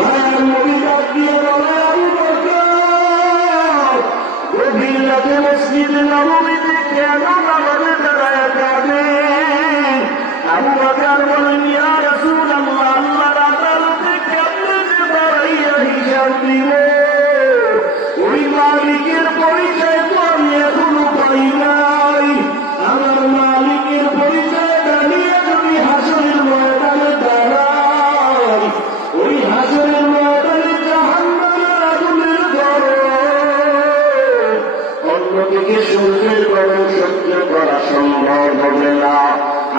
মায়ের নবী ডাক দিয়ে বলে, আবু বকর, গভীর রাতে মসজিদ নববীতে কেন নামাজে দাঁড়ায় কাঁদে? আবু বকর বলেন, ইয়া রাসূলুল্লাহ, আল্লাহর আদালতে কেমনে যে দাঁড়াইয়া হিসাব দিব? ওই মালিকের পরিচয় তো আমি এখনো পাই নাই। আমার মালিকের পরিচয় দাঁড়িয়ে যদি হাসরের ময়দানে দাঁড়াই, ওই হাসরের ময়দানে জাহান্নামের আগুনের গরম, অন্যদিকে সূর্যের গরম সহ্য করা সম্ভব হবে না।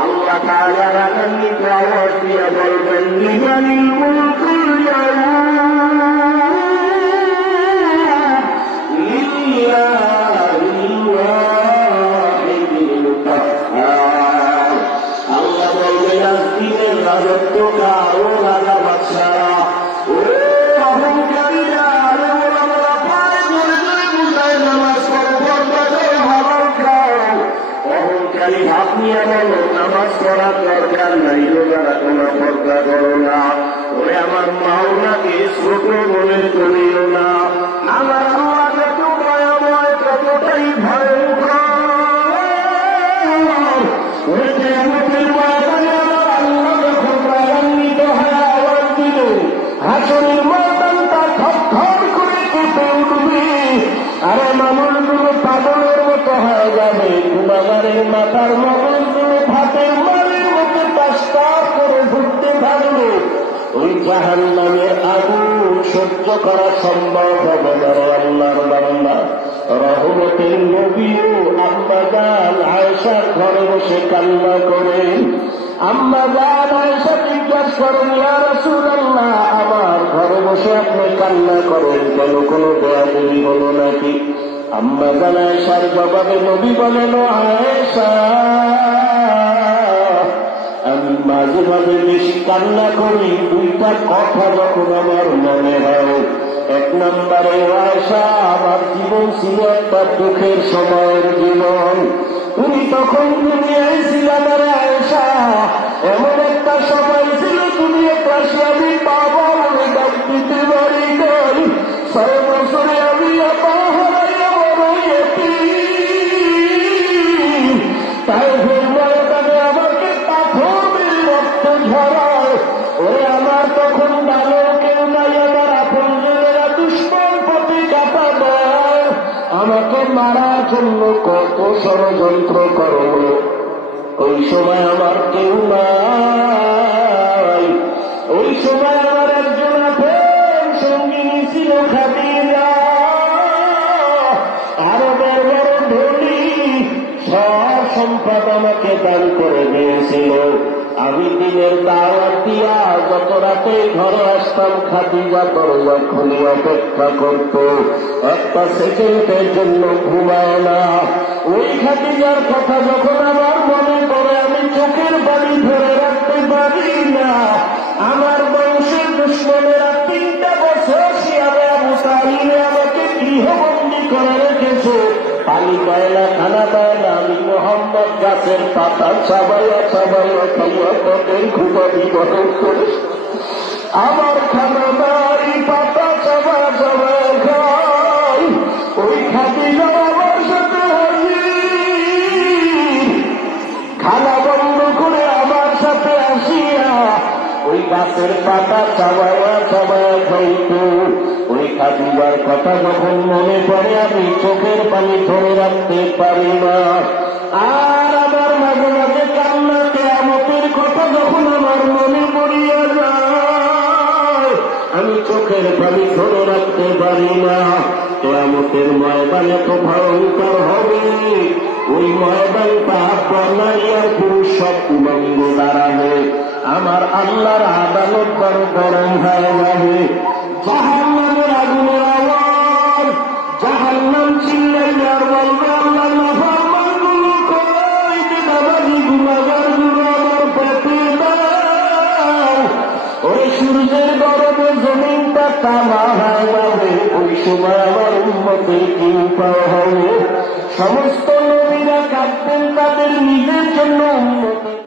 আল্লাহ তাআলা রাগান্বিত আওয়াজ দিয়া বলবেন, লিমানিল মুলকুল ইয়াউম, লিল্লাহিল ওয়াহিদিল কাহ্হার। আল্লাহ বলবেন, আজকের রাজত্ব কার? ও রাজা বাদশারা, ও অহংকারীরা, আরে ওলামারা পায়ে ধরে ধরে মুসায় নামাজ পড়ো, পর্দা করো, হালাল খাও। অহংকারী ভাব নিয়ে বলো, নামাজ পড়ার দরকার নাই, রোজা রাখো না, পর্দা করো না। ওরে আমার মাওলাকে ছোট মনে করিও না। আমার আল্লাহ যত ভয়াবহ ততটাই ভয়ঙ্কর। ওরে কিয়ামতের ময়দানে আমার আল্লাহ যখন রাগান্বিত হয়ে আওয়াজ দিবে, হাসরের ময়দানটা থরথর করে কেঁপে উঠবে। আরে মানুষগুলো পাগলের মতো হয়ে যাবে, গুনাহগারের মাথার মগজগুলো ভাতের মারের মতো টাস্টার করে ঘুরতে থাকবে। ওই জাহান্নামের আগুন সহ্য করা সম্ভব হবে না। আল্লাহর বান্দা, রহমতের নবীও আম্মা জান আয়েশার ঘরে বসে কান্না করেন। আম্মা জান আয়েশা জিজ্ঞাসা করেন, ইয়া রাসূলুল্লাহ, আমার ঘরে বসে আপনি কান্না করেন কেন? কোনো বেয়াদবি হলো নাকি? আম্মা জান আয়েশার জবাবে নবী বলেন, আয়েশা, আমি মাঝে মাঝে বেশি কান্না করি দুইটা কথা যখন আমার মনে হয়। এক নম্বরে, আয়েশা, আমার জীবন ছিল একটা দুঃখের সময়ের জীবন। তুমি তখন দুনিয়ায় ছিলাম, আয়েশা, এমন একটা সময় ছিল তুমি পাশে আমি বাবা বলে ডাক দিতে পারি নাই। 6 বছরে আমি আপা হারাইয়া বড় এতিম। তাই ময়দানে আমাকে পাথর মেরে রক্ত ঝরায়। ওরে আমার তখন ভালো কেউ নাই, আমার আপনজনেরা দুশ্মন পথে কাটা দেয়। আমাকে মারার জন্য কত ষড়যন্ত্র করল। ওই সময় আমার কেউ নাই। ওই সময় আমার একজন আপন সঙ্গিনী ছিল খাদিজা, আরবের বড় ধনী, সব সম্পদ আমাকে দান করে দিয়েছিল। আমি দিনের দাওয়াত দিয়া যত রাতে ঘরে আসতাম, খাদিজা দরজা খুলে অপেক্ষা করত, একটা সেকেন্ডের জন্য ঘুমায় না। ওই খাদিজার কথা যখন আমার মনে পড়ে, আমি চোখের পানি ধরে রাখতে পারি না। আমার বংশের দুশ্মনেরা 3টা বছর শিয়াবে আবু তালিবে আমাকে গৃহবন্দী করে রেখেছে। পানি পায় না, খানা পায় না। আমি মোহাম্মদ গাছের পাতা চাবাইয়া চাবাইয়া খাইয়া পথের ঘুমাবি বরণ করে আমার খানা নাই, পাতা চাবা চাবা খাই। ওই খাদিজা আমার সাথে হাজির, খানা বন্ধ করে আমার সাথে আসিয়া ওই গাছের পাতা চাবাইয়া চাবাইয়া খাইত। ওই খাদিজার কথা যখন মনে পড়ে, আমি চোখের পানি ধরে রাখতে পারি না। আর আমার মাঝে মাঝে কান্না, কিয়ামতের কথা যখন আমার মনে পড়িয়া যায়, আমি চোখের পানি ধরে রাখতে পারি না। কিয়ামতের ময়দানে তো ভয়ঙ্কর হবে। ওই ময়দানটা নারীর পুরুষ সব উলঙ্গ দাঁড়াবে। আমার আল্লাহর আদালত বড় গরম হয়ে যাবে। জাহান্নামের আগুনের আওয়াজ, জাহান্নাম চিল্লাইলে আর বলবে, আল্লাহ নাফরমানগুলো কই, বেদাবাজি গুনাহগারগুলো আমার পেটে দাও। ওই সূর্যের গরমে জমিনটা তামা হয়ে যাবে। ওই সময় আমার উম্মতের কি উপায় হবে? সমস্ত নবীরা কাঁদতেন তাদের নিজের জন্য, উম্মতের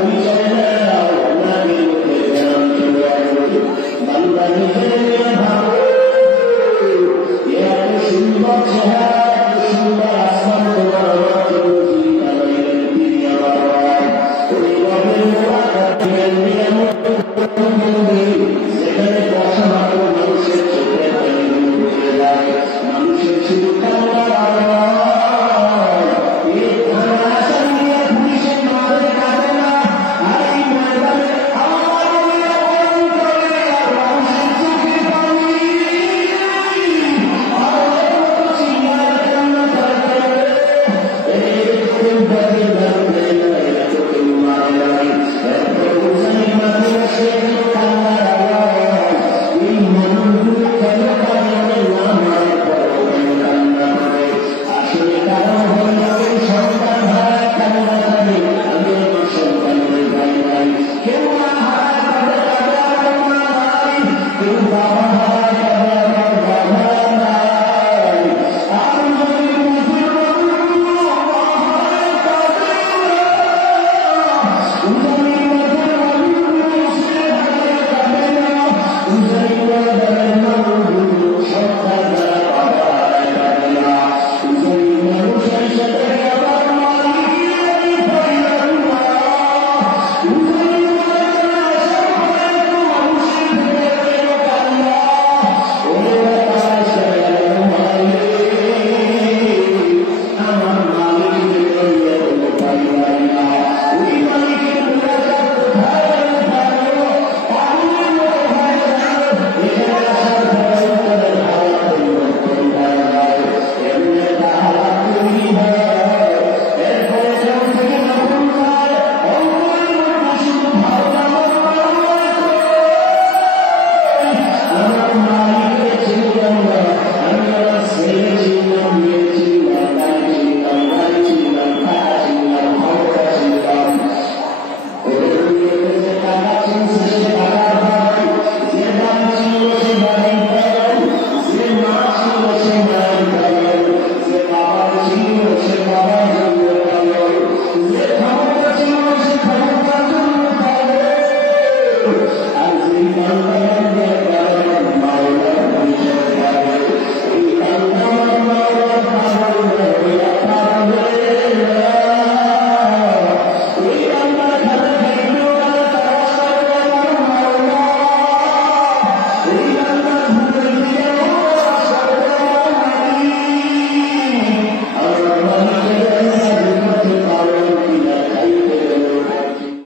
ভবিষ্যৎ